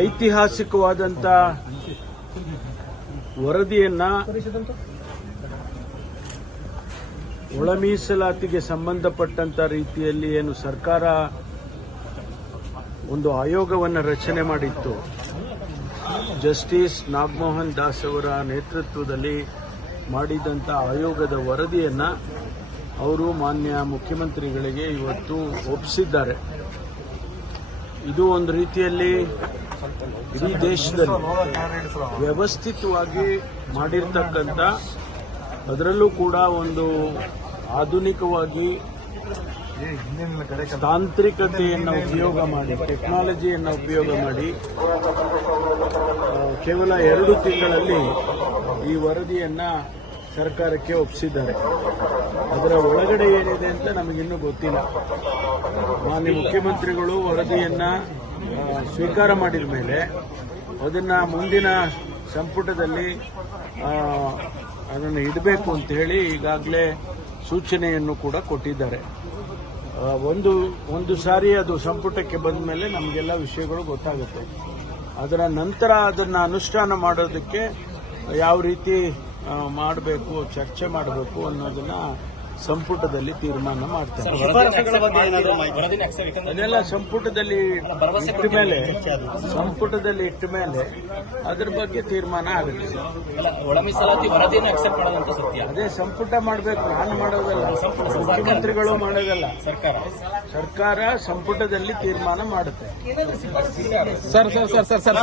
ಐತಿಹಾಸಿಕವಾದಂತ ವರದಿಯನ್ನ ಒಳ ಮೀಸಲಾತಿಗೆ ಸಂಬಂಧಪಟ್ಟಂತ ರೀತಿಯಲ್ಲಿ ಏನು ಸರ್ಕಾರ ಒಂದು ಆಯೋಗವನ್ನು ರಚನೆ ಮಾಡಿತ್ತು. ಜಸ್ಟಿಸ್ ನಾಗಮೋಹನ್ ದಾಸ್ ಅವರ ನೇತೃತ್ವದಲ್ಲಿ ಮಾಡಿದಂಥ ಆಯೋಗದ ವರದಿಯನ್ನ ಅವರು ಮಾನ್ಯ ಮುಖ್ಯಮಂತ್ರಿಗಳಿಗೆ ಇವತ್ತು ಒಪ್ಪಿಸಿದ್ದಾರೆ ಇದು ಒಂದು ರೀತಿಯಲ್ಲಿ ಇಡೀ ದೇಶದಲ್ಲಿ ವ್ಯವಸ್ಥಿತವಾಗಿ ಮಾಡಿರ್ತಕ್ಕಂಥ ಅದರಲ್ಲೂ ಕೂಡ ಒಂದು ಆಧುನಿಕವಾಗಿ ತಾಂತ್ರಿಕತೆಯನ್ನು ಉಪಯೋಗ ಮಾಡಿ ಟೆಕ್ನಾಲಜಿಯನ್ನು ಉಪಯೋಗ ಮಾಡಿ ಕೇವಲ ಎರಡು ತಿಂಗಳಲ್ಲಿ ಈ ವರದಿಯನ್ನ ಸರ್ಕಾರಕ್ಕೆ ಒಪ್ಪಿಸಿದ್ದಾರೆ ಅದರ ಒಳಗಡೆ ಏನಿದೆ ಅಂತ ನಮಗಿನ್ನೂ ಗೊತ್ತಿಲ್ಲ. ಮಾನ್ಯ ಮುಖ್ಯಮಂತ್ರಿಗಳು ವರದಿಯನ್ನ ಸ್ವೀಕಾರ ಮಾಡಿದ ಮೇಲೆ ಅದನ್ನ ಮುಂದಿನ ಸಂಪುಟದಲ್ಲಿ ಅದನ್ನು ಇಡಬೇಕು ಅಂತ ಹೇಳಿ ಈಗಾಗಲೇ ಸೂಚನೆಯನ್ನು ಕೂಡ ಕೊಟ್ಟಿದ್ದಾರೆ. ಒಂದು ಒಂದು ಸಾರಿ ಅದು ಸಂಪುಟಕ್ಕೆ ಬಂದ ಮೇಲೆ ನಮಗೆಲ್ಲ ವಿಷಯಗಳು ಗೊತ್ತಾಗುತ್ತೆ. ಅದರ ನಂತರ ಅದನ್ನು ಅನುಷ್ಠಾನ ಮಾಡೋದಕ್ಕೆ ಯಾವ ರೀತಿ ಮಾಡಬೇಕು ಚರ್ಚೆ ಮಾಡಬೇಕು ಅನ್ನೋದನ್ನ ಸಂಪುಟದಲ್ಲಿ ತೀರ್ಮಾನ ಮಾಡ್ತಾರೆ? ಅದೆಲ್ಲ ಸಂಪುಟದಲ್ಲಿ ಇಟ್ಟ ಮೇಲೆ ಸಂಪುಟದಲ್ಲಿ ಇಟ್ಟ ಮೇಲೆ ಅದ್ರ ಬಗ್ಗೆ ತೀರ್ಮಾನ ಆಗುತ್ತೆ. ಅದೇ ಸಂಪುಟ ಮಾಡಬೇಕು ನಾನು ಮಾಡೋದಲ್ಲ. ಮುಖ್ಯಮಂತ್ರಿಗಳು ಮಾಡೋದಲ್ಲ. ಸರ್ಕಾರ. ಸರ್ಕಾರ ಸಂಪುಟದಲ್ಲಿ ತೀರ್ಮಾನ ಮಾಡುತ್ತೆ. Sir sir sir sir.